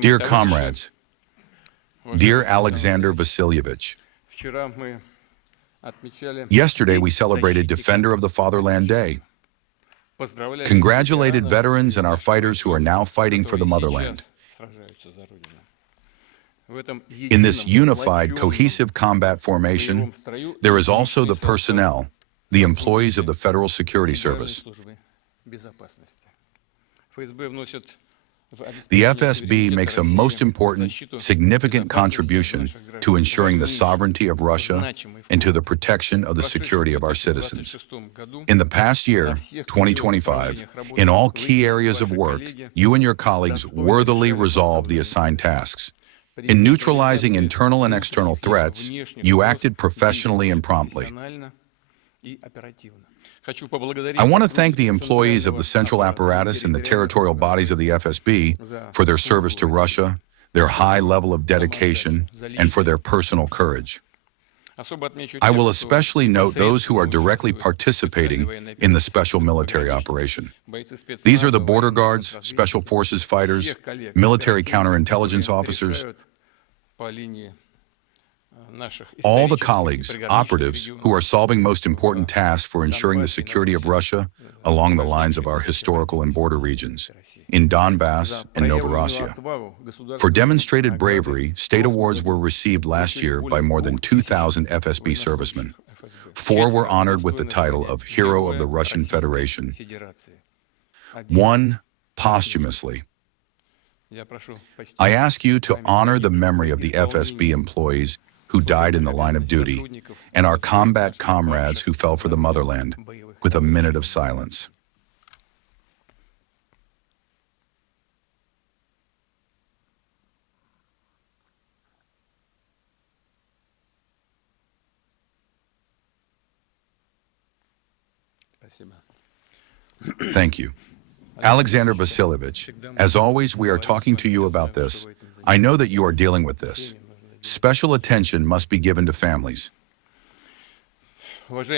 Dear comrades, dear Alexander Vasilyevich, yesterday we celebrated Defender of the Fatherland Day. Congratulated veterans and our fighters who are now fighting for the motherland. In this unified, cohesive combat formation, there is also the personnel, the employees of the Federal Security Service. The FSB makes a most important, significant contribution to ensuring the sovereignty of Russia and to the protection of the security of our citizens. In the past year, 2025, in all key areas of work, you and your colleagues worthily resolved the assigned tasks. In neutralizing internal and external threats, you acted professionally and promptly. I want to thank the employees of the central apparatus and the territorial bodies of the FSB for their service to Russia, their high level of dedication, and for their personal courage. I will especially note those who are directly participating in the special military operation. These are the border guards, special forces fighters, military counterintelligence officers, all the colleagues, operatives, who are solving most important tasks for ensuring the security of Russia along the lines of our historical and border regions, in Donbass and Novorossiya. For demonstrated bravery, state awards were received last year by more than 2,000 FSB servicemen. 4 were honored with the title of Hero of the Russian Federation. 1 posthumously. I ask you to honor the memory of the FSB employees who died in the line of duty, and our combat comrades who fell for the motherland, with a minute of silence. Thank you. Alexander Vasilyevich, as always, we are talking to you about this. I know that you are dealing with this. Special attention must be given to families.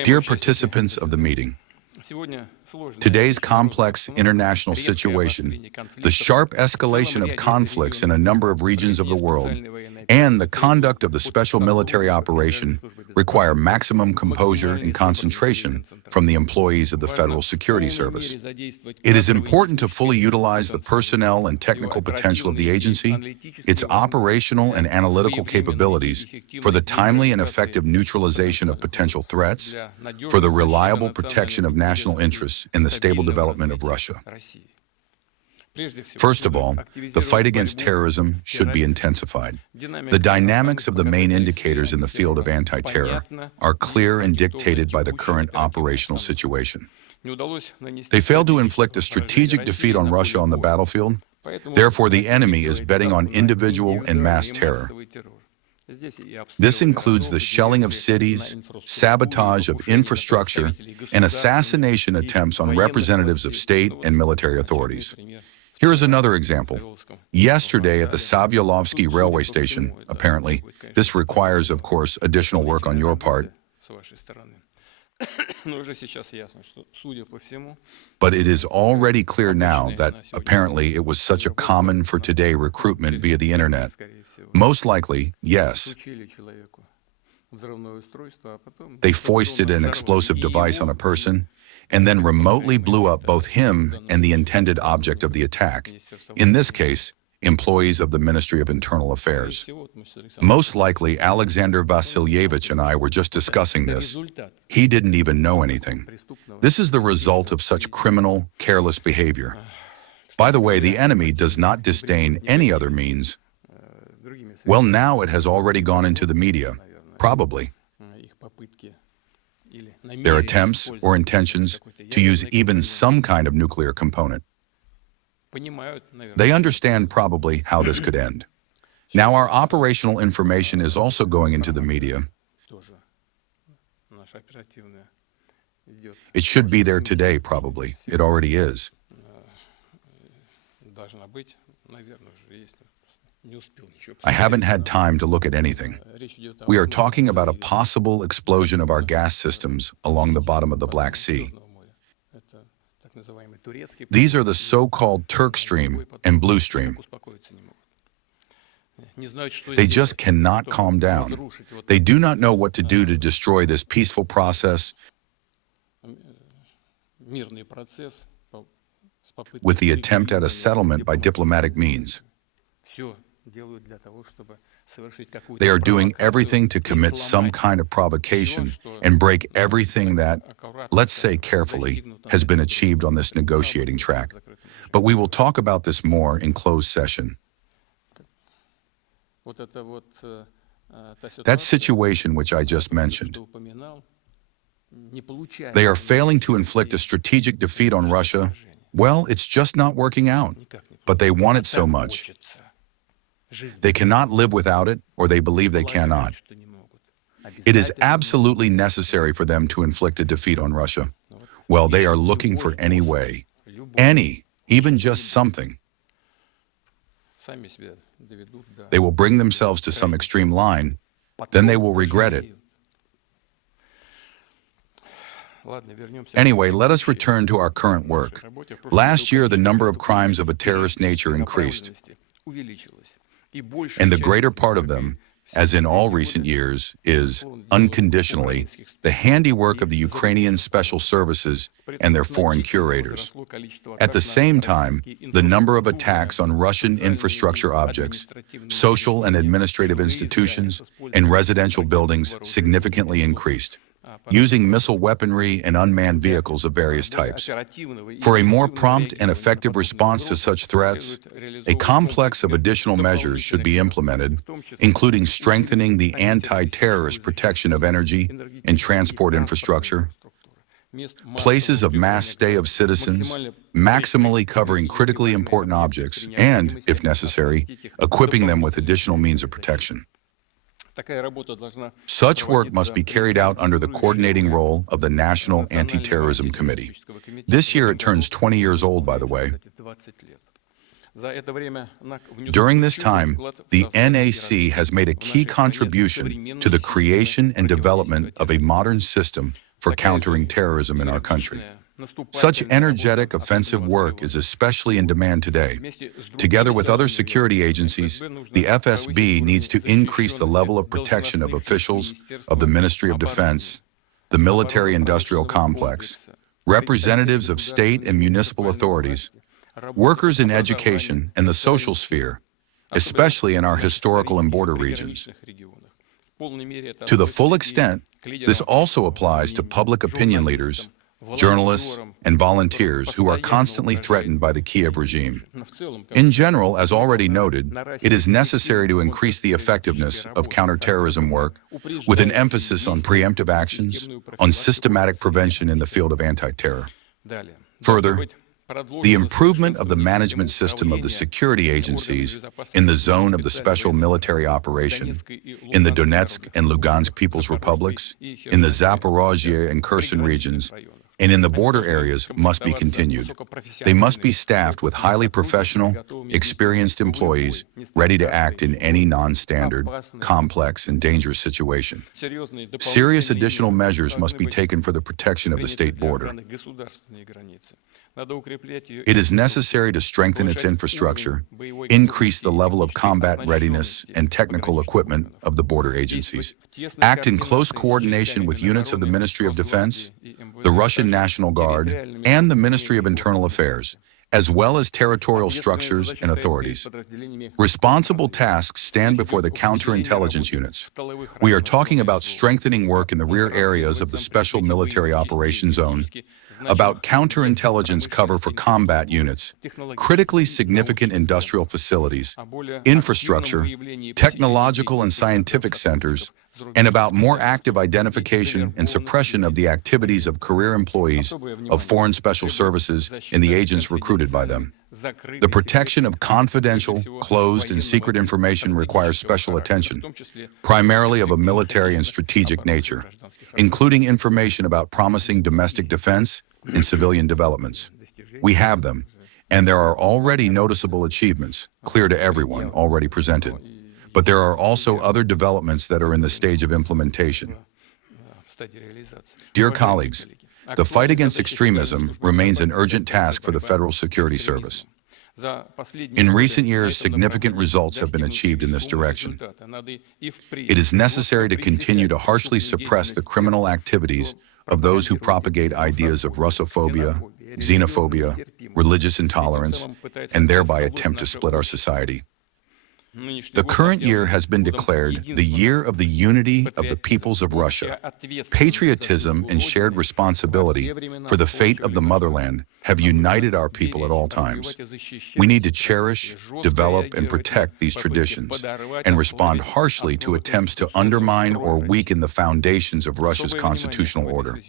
Dear participants of the meeting, today's complex international situation, the sharp escalation of conflicts in a number of regions of the world, and the conduct of the special military operation require maximum composure and concentration from the employees of the Federal Security Service. It is important to fully utilize the personnel and technical potential of the agency, its operational and analytical capabilities for the timely and effective neutralization of potential threats, for the reliable protection of national interests in the stable development of Russia. First of all, the fight against terrorism should be intensified. The dynamics of the main indicators in the field of anti-terror are clear and dictated by the current operational situation. They failed to inflict a strategic defeat on Russia on the battlefield. Therefore, the enemy is betting on individual and mass terror. This includes the shelling of cities, sabotage of infrastructure, and assassination attempts on representatives of state and military authorities. Here is another example. Yesterday at the Savyalovsky railway station, apparently, this requires, of course, additional work on your part. But it is already clear now that, apparently, it was such a common for today recruitment via the internet. Most likely, yes. They foisted an explosive device on a person, and then remotely blew up both him and the intended object of the attack, in this case, employees of the Ministry of Internal Affairs. Most likely, Alexander Vasilyevich and I were just discussing this. He didn't even know anything. This is the result of such criminal, careless behavior. By the way, the enemy does not disdain any other means. Well, now it has already gone into the media, probably. Their attempts or intentions to use even some kind of nuclear component. They understand probably how this could end. Now our operational information is also going into the media. It should be there today, probably. It already is. I haven't had time to look at anything. We are talking about a possible explosion of our gas systems along the bottom of the Black Sea. These are the so-called Turk Stream and Blue Stream. They just cannot calm down. They do not know what to do to destroy this peaceful process with the attempt at a settlement by diplomatic means. They are doing everything to commit some kind of provocation and break everything that, let's say carefully, has been achieved on this negotiating track. But we will talk about this more in closed session. That situation which I just mentioned, they are failing to inflict a strategic defeat on Russia. Well, it's just not working out, but they want it so much. They cannot live without it, or they believe they cannot. It is absolutely necessary for them to inflict a defeat on Russia. Well, they are looking for any way, even just something. They will bring themselves to some extreme line, then they will regret it. Anyway, let us return to our current work. Last year, the number of crimes of a terrorist nature increased, and the greater part of them, as in all recent years, is, unconditionally, the handiwork of the Ukrainian special services and their foreign curators. At the same time, the number of attacks on Russian infrastructure objects, social and administrative institutions, and residential buildings significantly increased, using missile weaponry and unmanned vehicles of various types. For a more prompt and effective response to such threats, a complex of additional measures should be implemented, including strengthening the anti-terrorist protection of energy and transport infrastructure, places of mass stay of citizens, maximally covering critically important objects, and, if necessary, equipping them with additional means of protection. Such work must be carried out under the coordinating role of the National Anti-Terrorism Committee. This year it turns 20 years old, by the way. During this time, the NAC has made a key contribution to the creation and development of a modern system for countering terrorism in our country. Such energetic offensive work is especially in demand today. Together with other security agencies, the FSB needs to increase the level of protection of officials of the Ministry of Defense, the military-industrial complex, representatives of state and municipal authorities, workers in education and the social sphere, especially in our historical and border regions. To the full extent, this also applies to public opinion leaders, journalists, and volunteers who are constantly threatened by the Kiev regime. In general, as already noted, it is necessary to increase the effectiveness of counterterrorism work with an emphasis on preemptive actions, on systematic prevention in the field of anti-terror. Further, the improvement of the management system of the security agencies in the zone of the special military operation, in the Donetsk and Lugansk People's Republics, in the Zaporozhye and Kherson regions, and in the border areas must be continued. They must be staffed with highly professional, experienced employees ready to act in any non-standard, complex, and dangerous situation. Serious additional measures must be taken for the protection of the state border. It is necessary to strengthen its infrastructure, increase the level of combat readiness and technical equipment of the border agencies, act in close coordination with units of the Ministry of Defense, the Russian National Guard, and the Ministry of Internal Affairs, as well as territorial structures and authorities. Responsible tasks stand before the counterintelligence units. We are talking about strengthening work in the rear areas of the Special Military Operations Zone, about counterintelligence cover for combat units, critically significant industrial facilities, infrastructure, technological and scientific centers, and about more active identification and suppression of the activities of career employees of foreign special services and the agents recruited by them. The protection of confidential, closed, and secret information requires special attention, primarily of a military and strategic nature, including information about promising domestic defense and civilian developments. We have them, and there are already noticeable achievements, clear to everyone, already presented. But there are also other developments that are in the stage of implementation. Dear colleagues, the fight against extremism remains an urgent task for the Federal Security Service. In recent years, significant results have been achieved in this direction. It is necessary to continue to harshly suppress the criminal activities of those who propagate ideas of Russophobia, xenophobia, religious intolerance, and thereby attempt to split our society. The current year has been declared the Year of the Unity of the Peoples of Russia. Patriotism and shared responsibility for the fate of the motherland have united our people at all times. We need to cherish, develop, and protect these traditions and respond harshly to attempts to undermine or weaken the foundations of Russia's constitutional order.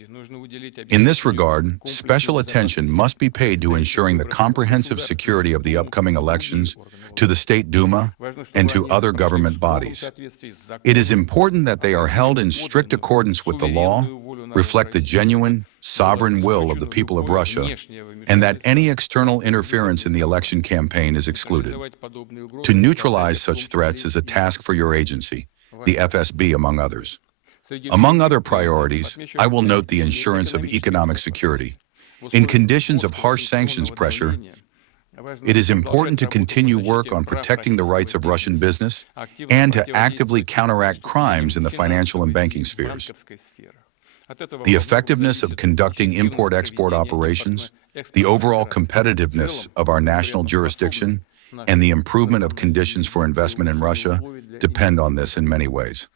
In this regard, special attention must be paid to ensuring the comprehensive security of the upcoming elections, to the State Duma, and to other government bodies. It is important that they are held in strict accordance with the law, reflect the genuine, sovereign will of the people of Russia, and that any external interference in the election campaign is excluded. To neutralize such threats is a task for your agency, the FSB, among others. Among other priorities, I will note the ensurance of economic security. In conditions of harsh sanctions pressure, it is important to continue work on protecting the rights of Russian business and to actively counteract crimes in the financial and banking spheres. The effectiveness of conducting import-export operations, the overall competitiveness of our national jurisdiction, and the improvement of conditions for investment in Russia depend on this in many ways.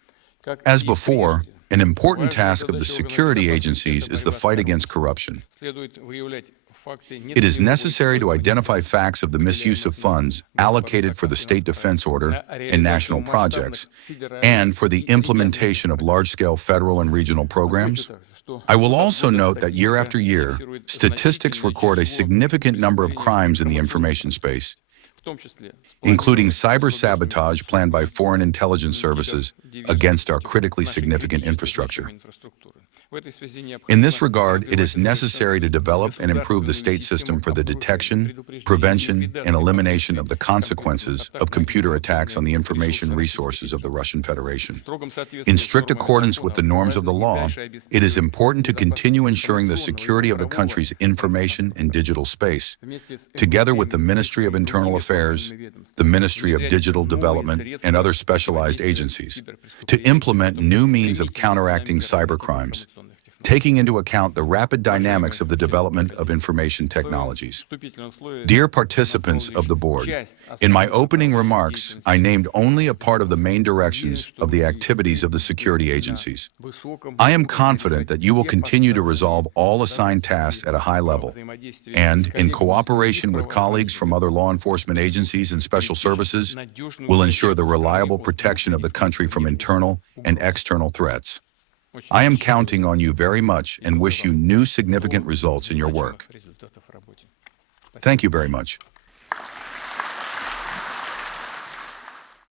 As before, an important task of the security agencies is the fight against corruption. It is necessary to identify facts of the misuse of funds allocated for the state defense order and national projects, and for the implementation of large-scale federal and regional programs. I will also note that year after year, statistics record a significant number of crimes in the information space, including cyber sabotage planned by foreign intelligence services against our critically significant infrastructure. In this regard, it is necessary to develop and improve the state system for the detection, prevention, and elimination of the consequences of computer attacks on the information resources of the Russian Federation. In strict accordance with the norms of the law, it is important to continue ensuring the security of the country's information and digital space, together with the Ministry of Internal Affairs, the Ministry of Digital Development, and other specialized agencies, to implement new means of counteracting cybercrimes, taking into account the rapid dynamics of the development of information technologies. Dear participants of the board, in my opening remarks, I named only a part of the main directions of the activities of the security agencies. I am confident that you will continue to resolve all assigned tasks at a high level, and, in cooperation with colleagues from other law enforcement agencies and special services, will ensure the reliable protection of the country from internal and external threats. I am counting on you very much and wish you new significant results in your work. Thank you very much.